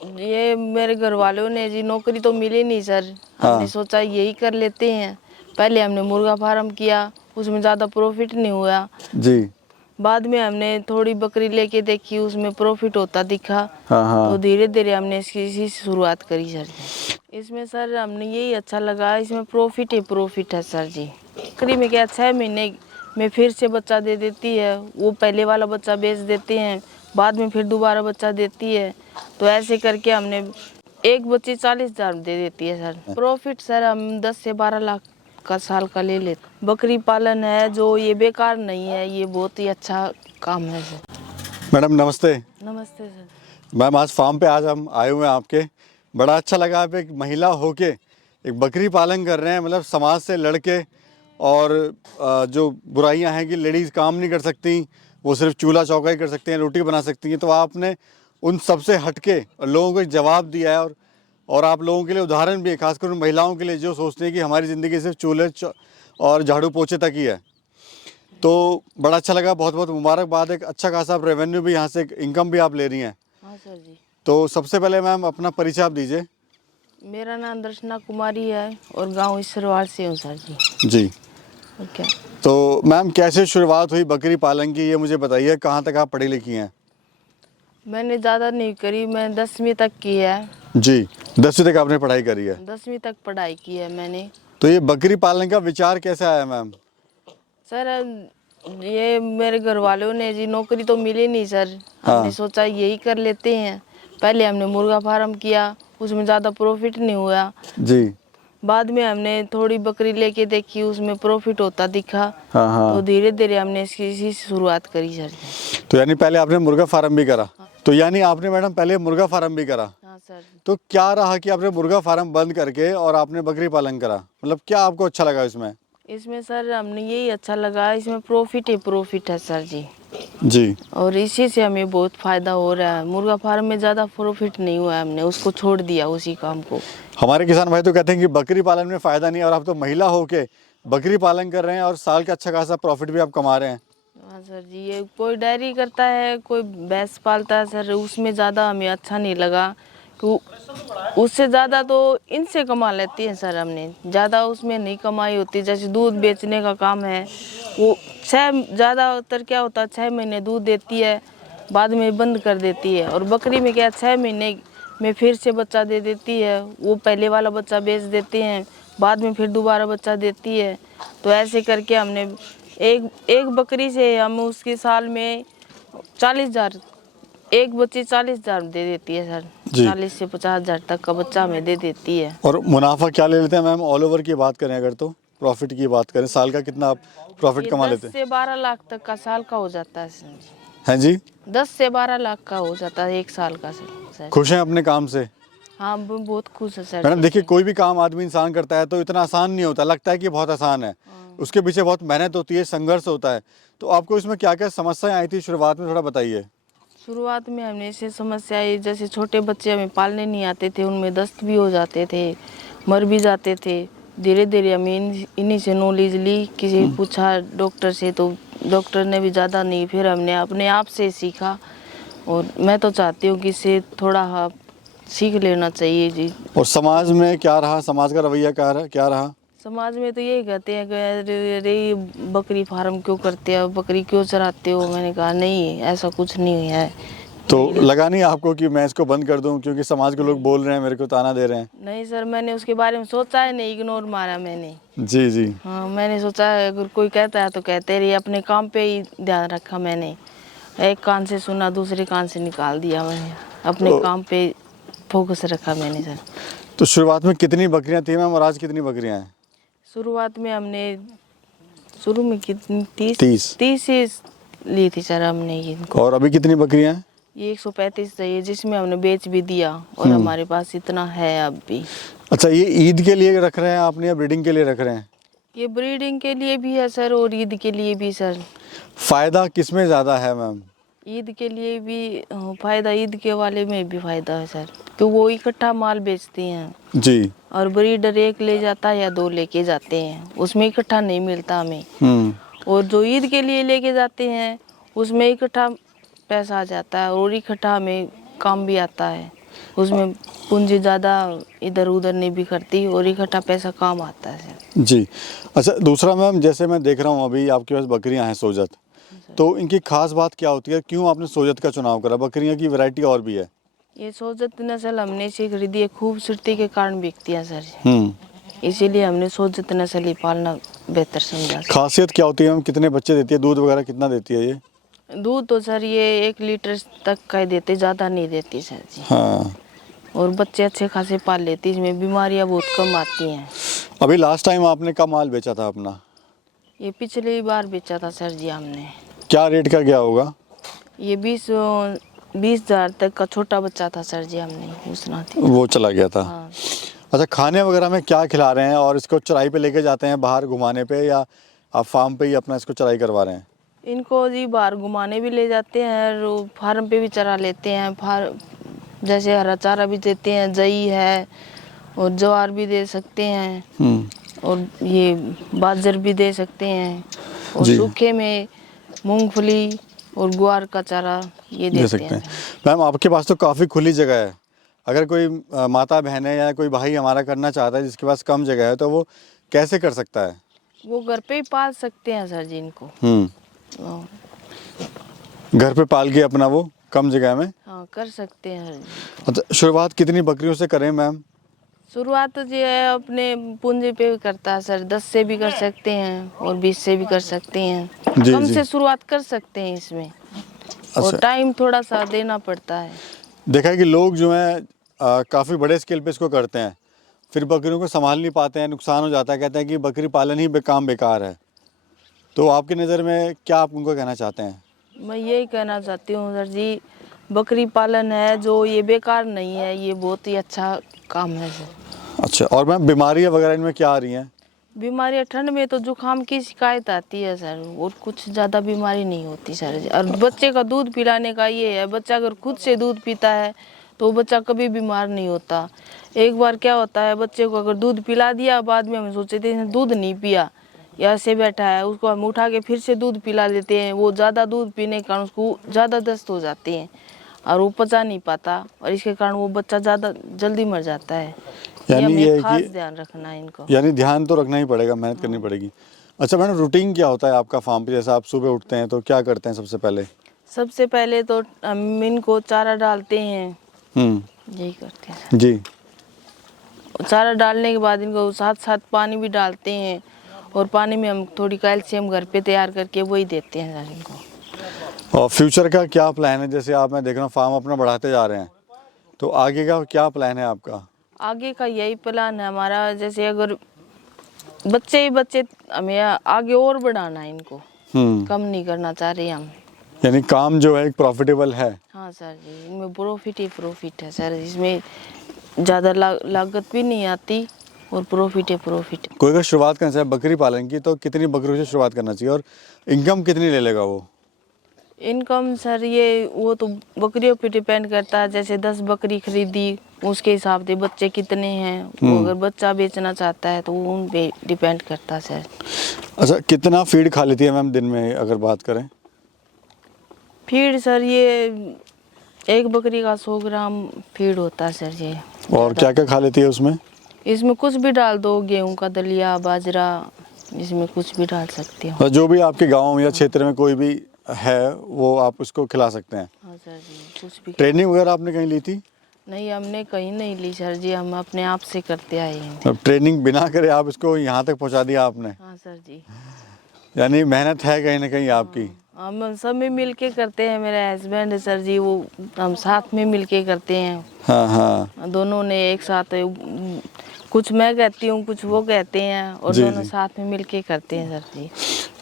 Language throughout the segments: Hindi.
ये मेरे घर वालों ने जी नौकरी तो मिली नहीं सर। हमने सोचा यही कर लेते हैं। पहले हमने मुर्गा फार्म किया, उसमें ज़्यादा प्रॉफिट नहीं हुआ जी। बाद में हमने थोड़ी बकरी लेके देखी, उसमें प्रॉफिट होता दिखा। तो धीरे धीरे हमने इसकी शुरुआत करी सर जी। इसमें सर हमने यही अच्छा लगा, इसमें प्रॉफिट है सर जी। बकरी में क्या 6 महीने में फिर से बच्चा दे देती है, वो पहले वाला बच्चा बेच देते हैं, बाद में फिर दोबारा बच्चा देती है। तो ऐसे करके हमने एक बच्ची 40,000 दे देती है सर। प्रॉफिट सर हम 10 से 12 लाख का साल का ले लेते। बकरी पालन है जो ये बेकार नहीं है, ये बहुत ही अच्छा काम है सर। मैडम नमस्ते। नमस्ते सर। मैम आज फार्म पे आज हम आए हुए हैं आपके, बड़ा अच्छा लगा। आप एक महिला होके एक बकरी पालन कर रहे हैं, मतलब समाज से लड़के। और जो बुराइयां हैं कि लेडीज़ काम नहीं कर सकती, वो सिर्फ चूल्हा चौका ही कर सकती हैं, रोटी बना सकती हैं, तो आपने उन सब से हटके लोगों को एक जवाब दिया है। और आप लोगों के लिए उदाहरण भी है, खासकर उन महिलाओं के लिए जो सोचते हैं कि हमारी ज़िंदगी सिर्फ चूल्हे और झाड़ू पोछे तक ही है। तो बड़ा अच्छा लगा, बहुत बहुत मुबारकबाद। एक अच्छा खासा आप रेवेन्यू भी यहाँ से, इनकम भी आप ले रही हैं। हाँ सर जी। तो सबसे पहले मैम अपना परिचय आप दीजिए। मेरा नाम दर्शना कुमारी है और गांव इसरवाड़ से हूँ सर जी। जी। ओके। तो मैम कैसे शुरुआत हुई बकरी पालन की, ये मुझे बताइए। कहाँ तक आप पढ़ी लिखी हैं? मैंने ज़्यादा नहीं करी, मैं 10वीं तक की है। जी, 10वीं तक आपने पढ़ाई करी है? 10वीं तक पढ़ाई की है मैंने। तो ये बकरी पालन का विचार कैसे आया मैम? सर ये मेरे घर वालों ने जी नौकरी तो मिली नहीं सर। हमने सोचा यही कर लेते हैं। पहले हमने मुर्गा फार्म किया, उसमें ज़्यादा प्रॉफिट नहीं हुआ जी। बाद में हमने थोड़ी बकरी लेके देखी, उसमें प्रॉफिट होता दिखा। तो धीरे धीरे हमने इसकी शुरुआत करी सर। तो यानी पहले आपने मुर्गा फार्म भी करा? तो यानी आपने मैडम पहले मुर्गा फार्म भी करा? हाँ सर। तो क्या रहा कि आपने मुर्गा फार्म बंद करके और आपने बकरी पालन करा? मतलब क्या आपको अच्छा लगा इसमें? इसमें सर हमने यही अच्छा लगा, इसमें प्रॉफिट है सर जी। जी। और इसी से हमें बहुत फायदा हो रहा है। मुर्गा फार्म में ज़्यादा प्रॉफिट नहीं हुआ है, हमने उसको छोड़ दिया उसी काम को। हमारे किसान भाई तो कहते हैं कि बकरी पालन में फ़ायदा नहीं है, और आप तो महिला होके बकरी पालन कर रहे हैं और साल का अच्छा खासा प्रॉफिट भी आप कमा रहे हैं। हाँ सर जी, ये कोई डेयरी करता है, कोई भैंस पालता है सर, उसमें ज़्यादा हमें अच्छा नहीं लगा कि उससे ज़्यादा तो इनसे कमा लेती हैं सर। हमने ज़्यादा उसमें नहीं कमाई होती। जैसे दूध बेचने का काम है, वो ज़्यादातर क्या होता है 6 महीने दूध देती है, बाद में बंद कर देती है। और बकरी में क्या 6 महीने में फिर से बच्चा दे देती है, वो पहले वाला बच्चा बेच देते हैं, बाद में फिर दोबारा बच्चा देती है। तो ऐसे करके हमने एक बकरी से हम उसके साल में 40,000, एक बच्ची 40,000 दे देती है सर। 40 से 50,000 तक का बच्चा हमें दे देती है। और मुनाफा क्या ले लेते हैं मैम? ऑल ओवर की बात करें अगर, तो प्रॉफिट की बात करें, साल का कितना आप प्रॉफिट कमा लेते 10 से 12 लाख तक का साल का हो जाता है सर। हैं? जी, 10 से 12 लाख का हो जाता है एक साल का सर। खुश हैं अपने काम से? हाँ बहुत खुश है सर। मैडम देखिए, कोई भी काम आदमी इंसान करता है तो इतना आसान नहीं होता, लगता है कि बहुत आसान है, उसके पीछे बहुत मेहनत होती है, संघर्ष होता है। तो आपको इसमें क्या क्या समस्याएं आई थी शुरुआत में, थोड़ा बताइए। शुरुआत में हमने ऐसे समस्या आई, जैसे छोटे बच्चे हमें पालने नहीं आते थे, उनमें दस्त भी हो जाते थे, मर भी जाते थे। धीरे धीरे हमें इन्हीं से नॉलेज ली, किसी पूछा डॉक्टर से, तो डॉक्टर ने भी ज़्यादा नहीं, फिर हमने अपने आप से सीखा। और मैं तो चाहती हूँ कि इससे थोड़ा सीख लेना चाहिए जी। और समाज में क्या रहा, समाज का रवैया क्या रहा? समाज में तो यही कहते हैं कि अरे बकरी फार्म क्यों करते हो, बकरी क्यों चराते हो। मैंने कहा नहीं, ऐसा कुछ नहीं है। तो लगा नहीं आपको कि मैं इसको बंद कर दूं क्योंकि समाज के लोग बोल रहे हैं, मेरे को ताना दे रहे हैं? नहीं सर, मैंने उसके बारे में सोचा है नहीं, इग्नोर मारा मैंने। जी जी। हाँ, मैंने सोचा अगर कोई कहता है तो कहते रहिए, अपने काम पे ही ध्यान रखा मैंने। एक कान से सुना, दूसरे कान से निकाल दिया मैंने। अपने काम पे फोकस रखा मैंने सर। तो शुरुआत में कितनी बकरियां थी मैम और आज कितनी बकरियां हैं? शुरुआत में हमने शुरू में कितनी 30 ही ली थी सर हमने इनको। और अभी कितनी बकरियां हैं? ये 135 चाहिए, जिसमें हमने बेच भी दिया और हमारे पास इतना है अब भी। अच्छा, ये ईद के लिए रख रहे हैं आपने या ब्रीडिंग के लिए रख रहे हैं? ये ब्रीडिंग के लिए भी है सर और ईद के लिए भी सर। फायदा किसमें ज़्यादा है मैम? ईद के लिए भी फायदा, ईद के वाले में भी फायदा है सर, तो वो इकट्ठा माल बेचती हैं जी। और ब्रीडर एक ले जाता है या 2 लेके जाते हैं, उसमें इकट्ठा नहीं मिलता हमें। और जो ईद के लिए लेके जाते हैं उसमें इकट्ठा पैसा आ जाता है और इकट्ठा हमें काम भी आता है। उसमें पूंजी ज़्यादा इधर उधर नहीं बिखरती और इकट्ठा पैसा काम आता है सर। जी। अच्छा, दूसरा मैम, जैसे मैं देख रहा हूँ अभी आपके पास बकरियां हैं सोजत, तो इनकी खास बात क्या होती है, क्यों आपने सोजत का चुनाव करा? बकरियां की वैरायटी और भी है। ये सोजत नस्ल हमने से खरीदी है, खूबसूरती के कारण बिकती है सर, हम्म। इसीलिए हमने सोजत नस्ल ही पालना बेहतर समझा सर। खासियत क्या होती है मैम? कितने बच्चे देती है? दूध वगैरह कितना देती है ये? दूध तो सर ये 1 लीटर तक का ही देते, ज़्यादा नहीं देती सर जी। हाँ। और बच्चे अच्छे खासे पाल लेती, इसमें बीमारियां बहुत कम आती हैं। अभी लास्ट टाइम आपने कब माल बेचा था अपना? ये पिछली बार बेचा था सर जी हमने। क्या रेट का गया होगा? ये 20,000 तक का छोटा बच्चा था सर जी, हमने पूछना थी। वो चला गया था। हाँ। अच्छा, खाने वगैरह में क्या खिला रहे हैं, और इसको चराई पे लेके जाते हैं बाहर घुमाने पे, या आप फार्म पे ही अपना इसको चराई करवा रहे हैं? इनको जी बाहर घुमाने भी ले जाते हैं और फार्म पे भी चरा लेते हैं। जैसे हरा चारा भी देते हैं, जई है और ज्वार भी दे सकते हैं और ये बाजर भी दे सकते हैं, और जी। सूखे में मूंगफली और ग्वार का चारा ये दे देते सकते हैं। हैं। मैम, आपके पास तो काफ़ी खुली जगह है। अगर कोई माता बहन है या कोई भाई हमारा करना चाहता है जिसके पास कम जगह है, तो वो कैसे कर सकता है? वो घर पे ही पाल सकते हैं सर जी इनको। हाँ, घर पे पाल के अपना वो कम जगह में। हाँ कर सकते हैं सर जी। अच्छा, शुरुआत कितनी बकरियों से करें मैम? शुरुआत तो जो है अपने पूंजी पे भी करता है सर, 10 से भी कर सकते हैं और 20 से भी कर सकते हैं। जी, कम जी। से शुरुआत कर सकते हैं इसमें, और अच्छा। टाइम थोड़ा सा देना पड़ता है। देखा है कि लोग जो हैं काफ़ी बड़े स्केल पे इसको करते हैं, फिर बकरियों को संभाल नहीं पाते हैं, नुकसान हो जाता है, कहते हैं कि बकरी पालन ही काम बेकार है। तो आपकी नज़र में क्या आप उनको कहना चाहते हैं? मैं यही कहना चाहती हूँ सर जी, बकरी पालन है जो ये बेकार नहीं है, ये बहुत ही अच्छा काम है सर। अच्छा, और मैम बीमारियाँ वगैरह इनमें क्या आ रही हैं? बीमारियाँ ठंड में तो जुकाम की शिकायत आती है सर, और कुछ ज़्यादा बीमारी नहीं होती सर जी। और बच्चे का दूध पिलाने का ये है, बच्चा अगर खुद से दूध पीता है तो बच्चा कभी बीमार नहीं होता। एक बार क्या होता है, बच्चे को अगर दूध पिला दिया, बाद में हम सोचते थे दूध नहीं पिया या ऐसे बैठा है, उसको हम उठा के फिर से दूध पिला देते हैं। वो ज़्यादा दूध पीने के कारण उसको ज़्यादा दस्त हो जाते हैं और वो पचा नहीं पाता, और इसके कारण वो बच्चा ज़्यादा जल्दी मर जाता है। यानी हमें ये है खास कि ध्यान रखना है इनको। यानी ध्यान तो रखना ही पड़ेगा, मेहनत करनी पड़ेगी। अच्छा मैडम, रूटीन क्या होता है आपका फार्म पे? जैसे आप सुबह उठते हैं तो क्या करते हैं सबसे पहले? सबसे पहले तो हम इनको चारा डालते हैं, यही करते हैं। जी। चारा डालने के बाद इनको साथ साथ पानी भी डालते हैं, और पानी में हम थोड़ी कैल्शियम घर पे तैयार करके वही देते हैं सर इनको। और फ्यूचर का क्या प्लान है? जैसे आप, मैं देख रहा हूँ फार्म अपना बढ़ाते जा रहे हैं, तो आगे का क्या प्लान है आपका? आगे का यही प्लान है हमारा, जैसे अगर बच्चे ही बच्चे, हमें आगे और बढ़ाना है इनको, कम नहीं करना चाह रहे हम। यानी काम जो है एक प्रॉफिटेबल है। हाँ सर जी, इनमें प्रॉफिट ही प्रॉफिट है सर, इसमें ज़्यादा लागत भी नहीं आती और प्रॉफिट है प्रॉफिट। कोई अगर शुरुआत करना चाहे बकरी पालन की, तो कितनी बकरियों से शुरुआत करना चाहिए, और इनकम कितनी ले लेगा वो? इनकम सर ये वो तो बकरियों पे डिपेंड करता है, जैसे 10 बकरी खरीदी उसके हिसाब से बच्चे कितने हैं, वो अगर बच्चा बेचना चाहता है तो वो उन पे डिपेंड करता है सर। अच्छा, कितना फीड खा लेती है मैम दिन में अगर बात करें? फीड सर ये एक बकरी का 100 ग्राम फीड होता है सर ये। और क्या क्या खा लेती है उसमें? इसमें कुछ भी डाल दो, गेहूं का दलिया, बाजरा, इसमें कुछ भी डाल सकते हो। और जो भी आपके गांव या क्षेत्र में कोई भी है वो आप उसको खिला सकते हैं। हाँ सर जी, कुछ भी। ट्रेनिंग वगैरह आपने कहीं ली थी? नहीं, हमने कहीं नहीं ली सर जी, हम अपने आप से करते आए हैं। अब ट्रेनिंग बिना करे आप इसको यहाँ तक पहुँचा दिया आपने, हाँ सर जी। यानी मेहनत है कहीं ना कहीं आपकी। हम सब में मिल के करते हैं, मेरे हस्बैंड है सर जी, वो हम साथ में मिल के करते हैं। हाँ हाँ। दोनों ने एक साथ, कुछ मैं कहती हूँ कुछ वो कहते हैं, और जी, दोनों जी। साथ में मिल के करते हैं सर जी।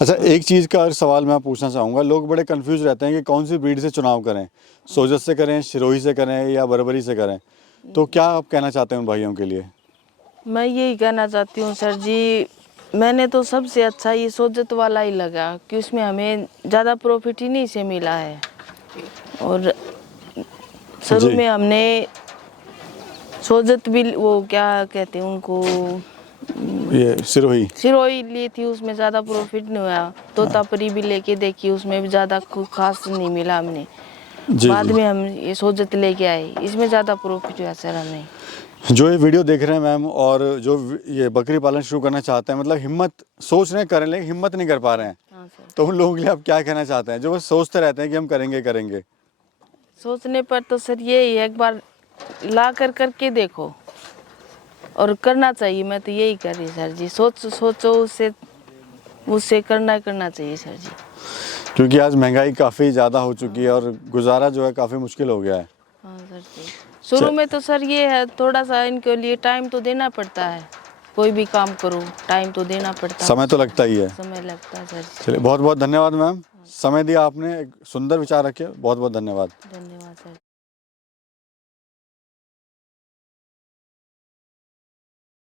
अच्छा, एक चीज़ का और सवाल मैं पूछना चाहूँगा, लोग बड़े कंफ्यूज रहते हैं कि कौन सी ब्रीड से चुनाव करें, सोजत से करें, सिरोही से करें, या बर्बरी से करें, तो क्या आप कहना चाहते हैं उन भाइयों के लिए? मैं यही कहना चाहती हूँ सर जी, मैंने तो सबसे अच्छा ये सोजत वाला ही लगा कि उसमें हमें ज़्यादा प्रॉफिट ही नहीं से मिला है। और शुरू जी। में हमने सोजत भी, वो क्या कहते हैं उनको, ये सिरोही। सिरोही ली थी, उसमें ज़्यादा प्रॉफिट नहीं हुआ। तोतापरी भी लेके देखी, उसमें भी ज़्यादा खास नहीं मिला हमने। जी, बाद जी। में हम ये सोजत लेके आए, इसमें ज़्यादा प्रॉफिट हुआ सर हमें। जो ये वीडियो देख रहे हैं मैम और जो ये बकरी पालन शुरू करना चाहते हैं, मतलब हिम्मत सोच रहे हैं करें लेकिन हिम्मत नहीं कर पा रहे हैं, हाँ सर। तो उन लोगों के लिए आप क्या कहना चाहते हैं जो बस सोचते रहते हैं कि हम करेंगे करेंगे? सोचने पर तो सर यही है, एक बार ला कर करके देखो और करना चाहिए। मैं तो यही कर रही सर जी, सोचो उससे उससे करना चाहिए सर जी। क्योंकि आज महंगाई काफ़ी ज़्यादा हो चुकी है और गुजारा जो है काफ़ी मुश्किल हो गया है। हाँ सर जी। शुरू में तो सर ये है, थोड़ा सा इनके लिए टाइम तो देना पड़ता है, कोई भी काम करो टाइम तो देना पड़ता है, समय तो लगता ही है। समय लगता है सर जी। चलिए बहुत बहुत धन्यवाद मैम, समय दिया आपने, एक सुंदर विचार रखे, बहुत बहुत धन्यवाद। धन्यवाद सर।